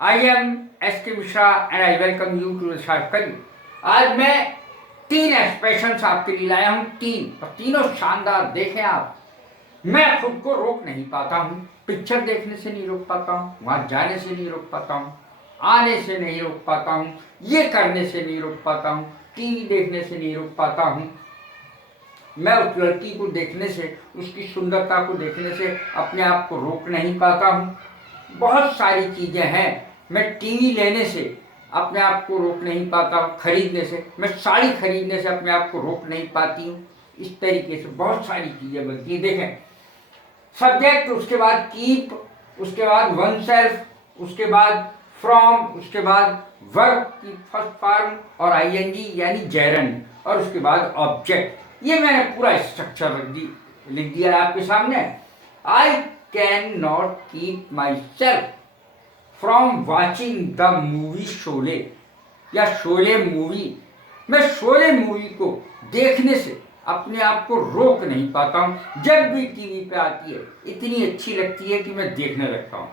I am S.K. Mishra and I welcome you to the Sharp Kali। आज मैं 3 expressions आपके लिए लाया हूँ, 3 और तीनों शानदार। देखें आप, मैं खुद को रोक नहीं पाता हूँ। पिक्चर देखने से नहीं रोक पाता हूँ, वहाँ जाने से नहीं रोक पाता हूँ, आने से नहीं रोक पाता हूँ, ये करने से नहीं रोक पाता हूँ, टीवी देखने से नहीं रोक पाता हूँ। मैं उस लड़की को देखने से, उसकी सुंदरता को देखने से अपने आप को रोक नहीं पाता हूँ। बहुत सारी चीज़ें हैं। मैं टीवी लेने से अपने आप को रोक नहीं पाता हूँ, खरीदने से। मैं साड़ी खरीदने से अपने आप को रोक नहीं पाती हूँ। इस तरीके से बहुत सारी चीज़ें बनती हैं। देखें, सब्जेक्ट, उसके बाद कीप, उसके बाद वन सेल्फ, उसके बाद फ्रॉम, उसके बाद वर्ब की फर्स्ट फॉर्म और आईएनजी यानी जैरन, और उसके बाद ऑब्जेक्ट। ये मैंने पूरा स्ट्रक्चर लिख दिया है आपके सामने। I can not keep my self from watching the movie Sholay या शोले मूवी। मैं शोले मूवी को देखने से अपने आप को रोक नहीं पाता हूँ। जब भी टीवी पे आती है इतनी अच्छी लगती है कि मैं देखने लगता हूँ।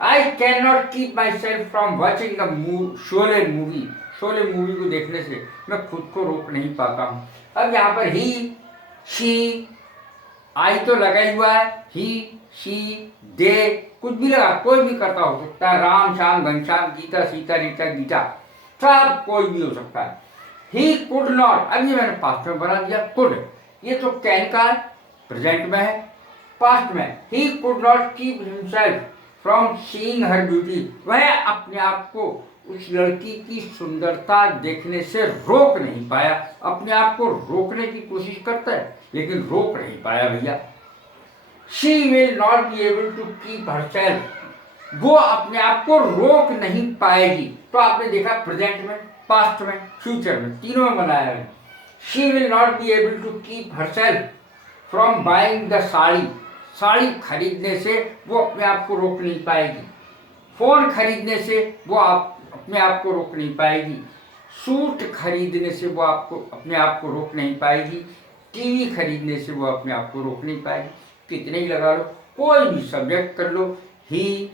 I can not keep my self from watching the Sholay movie. Sholay movie को देखने से मैं खुद को रोक नहीं पाता हूँ। अब यहाँ पर ही, शी, आई तो लगा ही हुआ है। ही, शी, दे, कुछ भी लगा, कोई भी करता हो सकता है। राम, श्याम, घनश्याम, गीता, सीता, रीता, गीता, सब कोई भी हो सकता है। ही कुड नॉट, अब ये मैंने पास्ट में बना दिया कुड। ये तो कैन का प्रेजेंट में है, पास्ट में। He could not keep himself from seeing her beauty. वह अपने आप को उस लड़की की सुंदरता देखने से रोक नहीं पाया। अपने आप को रोकने की कोशिश करता है लेकिन रोक नहीं पाया भैया। She will not be able to keep herself, वो अपने आप को रोक नहीं पाएगी। तो आपने देखा प्रेजेंट में, पास्ट में, फ्यूचर में, तीनों में बनाया है। She will not be able to keep herself from buying the sari. Sari खरीदने से वो अपने आप को रोक नहीं पाएगी। फोन खरीदने से वो अपने आप को रोक नहीं पाएगी। सूट खरीदने से वो अपने आप को रोक नहीं पाएगी। टीवी खरीदने से वो अपने आप को रोक नहीं पाएगी। कितने ही लगा लो, कोई भी सब्जेक्ट कर लो। ही,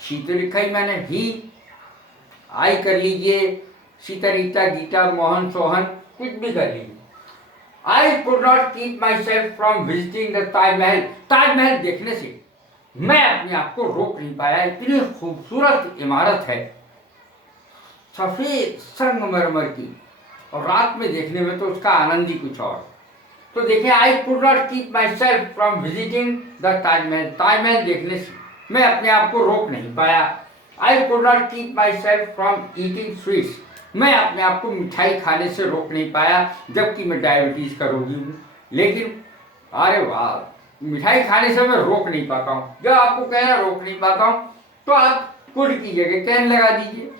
शी तो लिखा ही मैंने, ही, आई कर लीजिए, सीता, रीता, गीता, मोहन, सोहन, कुछ भी कर लीजिए। I could not keep my self from visiting the Taj Mahal. Taj Mahal देखने से मैं अपने आप को रोक नहीं पाया। इतनी खूबसूरत इमारत है, सफेद संगमरमर की, और रात में देखने में तो उसका आनंद ही कुछ और। तो देखिए, I could not keep my self from visiting the Taj Mahal. Taj Mahal देखने से मैं अपने आप को रोक नहीं पाया। I could not keep my self from eating sweets. मैं अपने आप को मिठाई खाने से रोक नहीं पाया, जबकि मैं डायबिटीज का रोगी हूँ। लेकिन अरे वाह, मिठाई खाने से मैं रोक नहीं पाता हूँ। जब आपको कहना रोक नहीं पाता हूँ तो आप कुड की जगह कैन लगा दीजिए,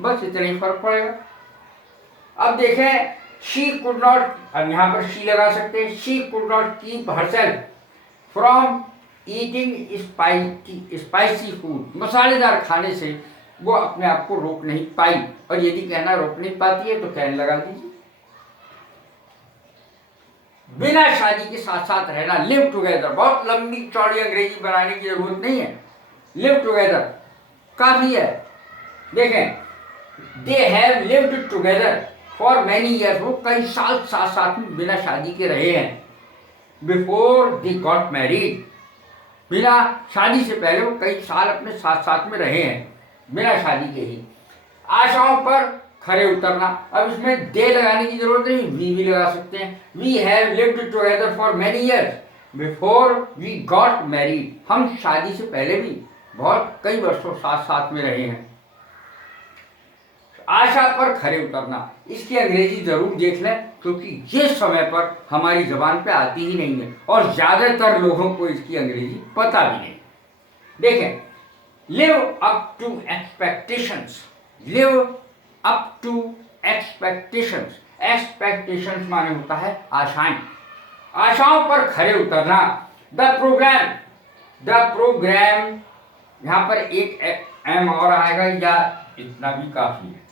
बस इतना ही फर्क पड़ेगा। अब देखें, शी कुड नॉट, अब यहाँ पर शी लगा सकते हैं। She could not keep herself from eating spicy food. मसालेदार खाने से वो अपने आप को रोक नहीं पाई। और यदि कहना रोक नहीं पाती है तो कैन लगा दीजिए। बिना शादी के साथ साथ रहना, लिव टुगेदर। बहुत लंबी चौड़ी अंग्रेजी बनाने की जरूरत नहीं है, लिव टुगेदर काफी है। देखें, they have lived together for many years. वो कई साल साथ साथ में बिना शादी के रहे हैं। बिफोर दे गॉट मैरिड, बिना शादी से पहले वो कई साल अपने साथ साथ में रहे हैं, बिना शादी के ही। आशाओं पर खरे उतरना, अब इसमें दे लगाने की जरूरत नहीं, वी भी लगा सकते हैं। We have lived together for many years before we got married. हम शादी से पहले भी बहुत कई वर्षों साथ साथ में रहे हैं। आशा पर खरे उतरना, इसकी अंग्रेजी जरूर देख लें, क्योंकि ये समय पर हमारी जबान पे आती ही नहीं है और ज्यादातर लोगों को इसकी अंग्रेजी पता भी नहीं। देखें, live up to expectations. Live up to expectations. Expectations माने होता है आशाएं। आशाओं पर खरे उतरना। द प्रोग्राम, यहां पर एक एम और आएगा या इतना भी काफी है।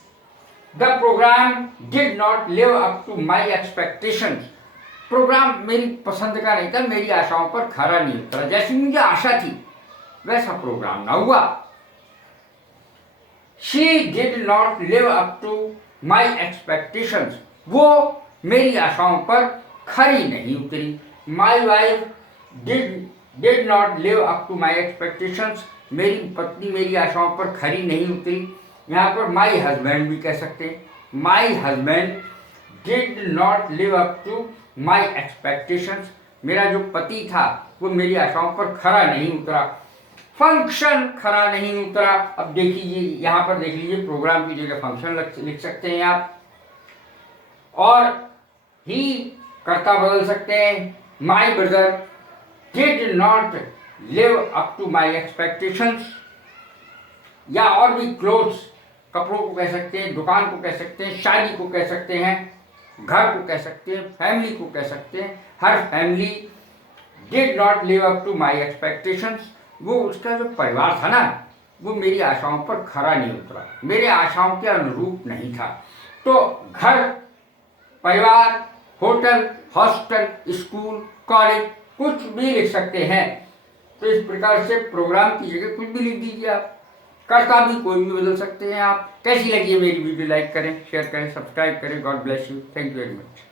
The programme did not live up to my expectations. Programme मेरी पसंद का नहीं था, मेरी आशाओं पर खरा नहीं उतरा। जैसी मुझे आशा थी वैसा प्रोग्राम ना हुआ। She did not live up to my expectations, वो मेरी आशाओं पर खरी नहीं उतरी। My wife did not live up to my expectations, मेरी पत्नी मेरी आशाओं पर खरी नहीं उतरी। यहाँ पर माई हस्बैंड भी कह सकते हैं, my husband did not live up to my expectations, मेरा जो पति था वो मेरी आशाओं पर खरा नहीं उतरा। फंक्शन खरा नहीं उतरा, अब देखिए यहाँ पर देख लीजिए, प्रोग्राम की जगह फंक्शन लिख सकते हैं आप, और ही कर्ता बदल सकते हैं। My brother did not live up to my expectations, या और भी क्लोथ्स, कपड़ों को कह सकते हैं, दुकान को कह सकते हैं, शादी को कह सकते हैं, घर को कह सकते हैं, फैमिली को कह सकते हैं। हर family did not live up to my expectations, वो उसका जो परिवार था ना वो मेरी आशाओं पर खरा नहीं उतरा, मेरे आशाओं के अनुरूप नहीं था। तो घर, परिवार, होटल, हॉस्टल, स्कूल, कॉलेज, कुछ भी लिख सकते हैं। तो इस प्रकार से प्रोग्राम की जगह कुछ भी लिख दीजिए आप, कर्ता भी कोई भी बदल सकते हैं आप। कैसी लगी है मेरी वीडियो, लाइक करें, शेयर करें, सब्सक्राइब करें। God bless you, thank you very much.